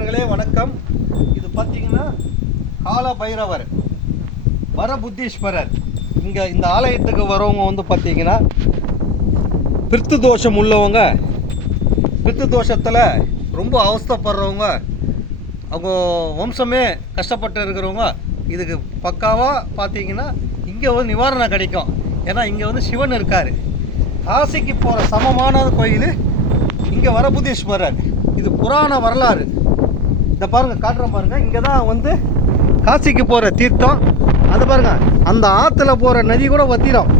நண்பர்களே வணக்கம். இது பார்த்தீங்கன்னா கால பைரவர் வரபுத்தீஸ்வரர். இங்கே இந்த ஆலயத்துக்கு வரவங்க வந்து பார்த்தீங்கன்னா பிர்த்து தோஷம் உள்ளவங்க, பிர்த்து தோஷத்தில் ரொம்ப அவஸ்தைப்படுறவங்க, அவங்க வம்சமே கஷ்டப்பட்டு இருக்கிறவங்க இதுக்கு பக்காவாக பார்த்தீங்கன்னா இங்கே வந்து நிவாரணம் கிடைக்கும். ஏன்னா இங்கே வந்து சிவன் இருக்கார். காசிக்கு போகிற சமமான கோயில் இங்கே வரபுத்தீஸ்வரர். இது புராண வரலாறு. இதை பாருங்கள், காட்டுறேன் பாருங்கள். இங்கே தான் வந்து காசிக்கு போகிற தீர்த்தம். அது பாருங்கள், அந்த ஆற்றுல போகிற நதி கூட வத்திரும்.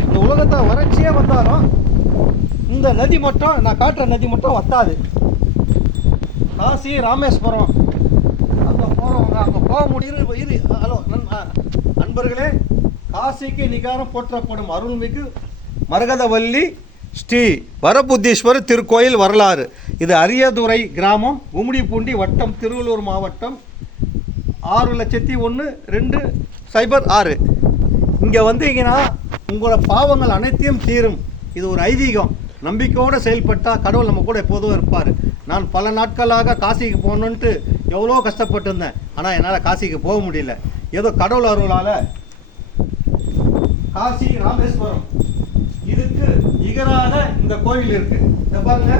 இந்த உலகத்தை வறட்சியே வந்தாலும் இந்த நதி மட்டும், நான் காட்டுற நதி மட்டும் வத்தாது. காசி ராமேஸ்வரம் அங்கே போகிறவங்க அங்கே போக முடியுது. ஹலோ நண்பர்களே, காசிக்கு நிகாரம் போற்றப்படும் அருள்மிகு மரகதவல்லி ஸ்ரீ வரபுத்தீஸ்வரர் திருக்கோயில் வரலாறு. இது அரியதுறை கிராமம், கும்மிடிப்பூண்டி வட்டம், திருவள்ளூர் மாவட்டம். 6,01,206. இங்கே வந்தீங்கன்னா உங்களோட பாவங்கள் அனைத்தையும் தீரும். இது ஒரு ஐதீகம். நம்பிக்கையோடு செயல்பட்டால் கடவுள் நம்ம கூட எப்போதும் இருப்பார். நான் பல நாட்களாக காசிக்கு போகணுன்ட்டு எவ்வளோ கஷ்டப்பட்டுருந்தேன். ஆனால் என்னால் காசிக்கு போக முடியல. ஏதோ கடவுள் அருளால் காசி ராமேஸ்வரம் இதுக்கு நிகரான இந்த கோயில் இருக்கு. இதை பாருங்க,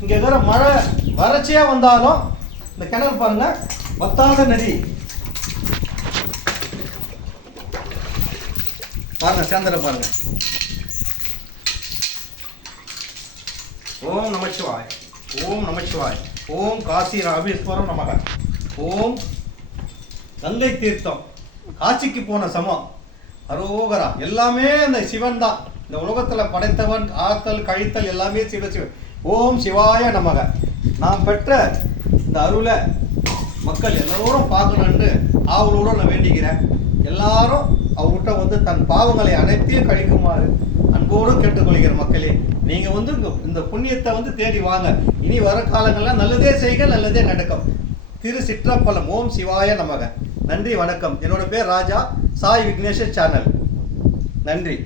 இங்க எதிர மழை வறட்சியா வந்தாலும் இந்த கிணறு பாருங்க, வத்தாத நதி பாருங்க. சேர்ந்துட பாருங்க. ஓம் நமச்சிவாய், ஓம் நமச்சிவாய், ஓம் காசி ராமேஸ்வரம் நமக. ஓம் கங்கை தீர்த்தம், காசிக்கு போன சமம், அரோகரா. எல்லாமே இந்த சிவன் தான். இந்த உலகத்தில் படைத்தவன், ஆத்தல் கழித்தல் எல்லாமே சிவன். ஓம் சிவாய நமக. நாம் பெற்ற இந்த அருளை மக்கள் எல்லோரும் பார்க்கணுன்னு ஆவலோடு நான் வேண்டிக்கிறேன். எல்லாரும் அவர்கிட்ட வந்து தன் பாவங்களை அனைத்தையும் கழிக்குமாறு அன்போடு கேட்டுக்கொள்கிற மக்களே. நீங்கள் வந்து இந்த புண்ணியத்தை வந்து தேடி வாங்க. இனி வர காலங்கள்லாம் நல்லதே செய்க, நல்லதே நடக்கும். திரு சிற்றப்பலம். ஓம் சிவாய நமக. நன்றி, வணக்கம். என்னோட பேர் ராஜா, சாய் விக்னேஷ் சேனல். நன்றி.